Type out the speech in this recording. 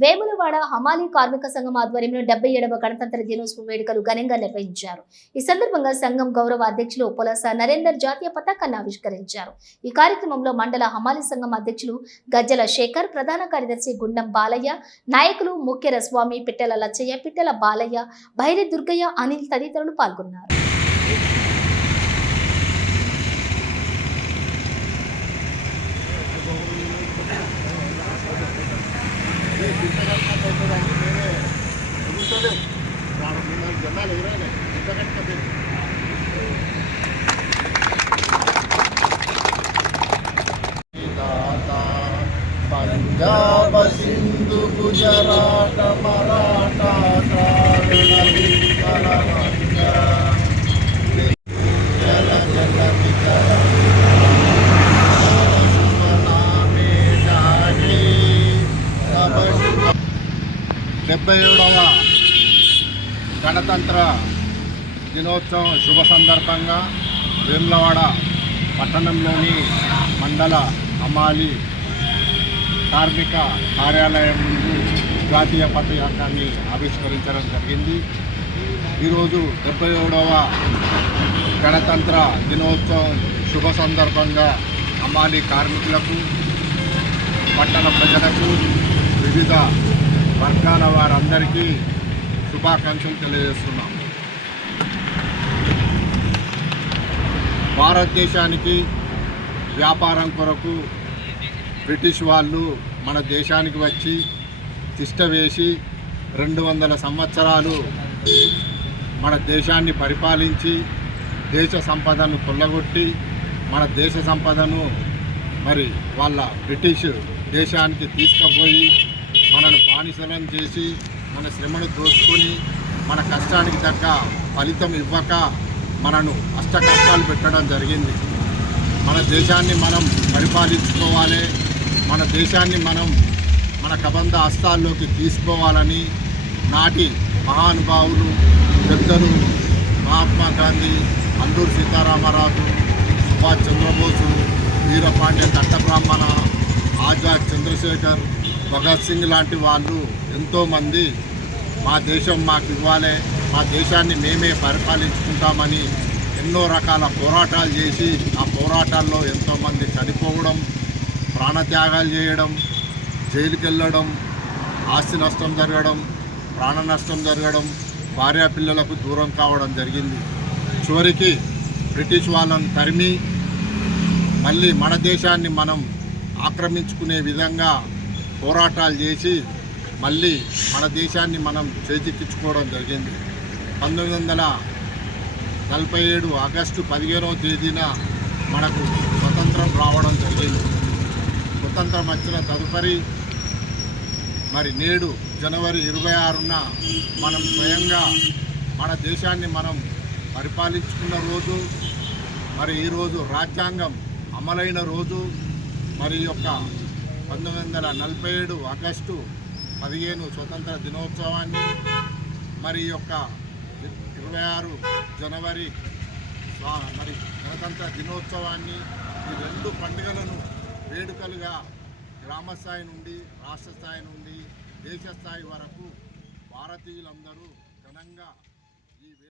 వేములవాడ హమాలీ కార్మిక సంఘం ఆధ్వర్యంలో 77వ గణతంత్ర దినోత్సవ వేడుకలు ఘనంగా నిర్వహించారు. ఈ సందర్భంగా సంఘం గౌరవ అధ్యక్షులు పొలస నరేందర్ జాతీయ పతాకాన్ని ఆవిష్కరించారు. ఈ కార్యక్రమంలో మండల హమాలీ సంఘం అధ్యక్షులు గజ్జల శేఖర్, ప్రధాన కార్యదర్శి గుండం బాలయ్య, నాయకులు ముఖ్యర స్వామి, పిట్టల లచ్చయ్య, పిట్టల బాలయ్య, బైరి దుర్గయ్య, అనిల్ తదితరులు పాల్గొన్నారు. पंजाब सिंधु गुजरात मराठा డెబ్బైవ గణతంత్ర దినోత్సవం శుభ సందర్భంగా వేములవాడ పట్టణంలోని మండల హమాలీ కార్మిక కార్యాలయం ముందు జాతీయ పతాకాన్ని ఆవిష్కరించడం జరిగింది. ఈరోజు 77వ గణతంత్ర దినోత్సవం శుభ సందర్భంగా హమాలీ కార్మికులకు, పట్టణ ప్రజలకు, వివిధ వర్గాల వారందరికీ శుభాకాంక్షలు తెలియజేస్తున్నాం. భారతదేశానికి వ్యాపారం కొరకు బ్రిటిష్ వాళ్ళు మన దేశానికి వచ్చి తిష్ట వేసి 200 సంవత్సరాలు మన దేశాన్ని పరిపాలించి దేశ సంపదను కొల్లగొట్టి మన దేశ సంపదను మరి వాళ్ళ బ్రిటిష్ దేశానికి తీసుకుపోయి మనను బానిసలను చేసి మన శ్రమను దోచుకొని మన కష్టానికి తగ్గ ఫలితం ఇవ్వక మనను అష్ట కష్టాలు పెట్టడం జరిగింది. మన దేశాన్ని మనం పరిపాలించుకోవాలి, మన దేశాన్ని మనం మన కబంధ హస్తాల్లోకి తీసుకోవాలని నాటి మహానుభావులు పెద్దలు మహాత్మా గాంధీ, అల్లూరి సీతారామరాజు, సుభాష్ చంద్రబోసు, వీరపాండ్య కట్టబ్రాహ్మణ, ఆజాద్ చంద్రశేఖర్, భగత్ సింగ్ లాంటి వాళ్ళు ఎంతోమంది మా దేశం మాకు ఇవ్వాలి, మా దేశాన్ని మేమే పరిపాలించుకుంటామని ఎన్నో రకాల పోరాటాలు చేసి ఆ పోరాటాల్లో ఎంతోమంది చనిపోవడం, ప్రాణత్యాగాలు చేయడం, జైలుకి వెళ్ళడం, ఆస్తి నష్టం జరగడం, ప్రాణ నష్టం జరగడం, భార్యాపిల్లలకు దూరం కావడం జరిగింది. చివరికి బ్రిటిష్ వాళ్ళను తరిమి మళ్ళీ మన దేశాన్ని మనం ఆక్రమించుకునే విధంగా పోరాటాలు చేసి మళ్ళీ మన దేశాన్ని మనం చేజిక్కించుకోవడం జరిగింది. 1947 ఆగస్టు 15వ తేదీన మనకు స్వతంత్రం రావడం జరిగింది. స్వతంత్రం వచ్చిన తదుపరి మరి నేడు జనవరి 26న మనం స్వయంగా మన దేశాన్ని మనం పరిపాలించుకున్న రోజు, మరి ఈరోజు రాజ్యాంగం అమలైన రోజు, మరి యొక్క 1947 ఆగస్టు 15 స్వతంత్ర దినోత్సవాన్ని, మరి యొక్క 26 జనవరి మరి గణతంత్ర దినోత్సవాన్ని, ఈ రెండు పండుగలను వేడుకలుగా గ్రామ స్థాయి నుండి రాష్ట్ర స్థాయి నుండి దేశ స్థాయి వరకు భారతీయులందరూ ఘనంగా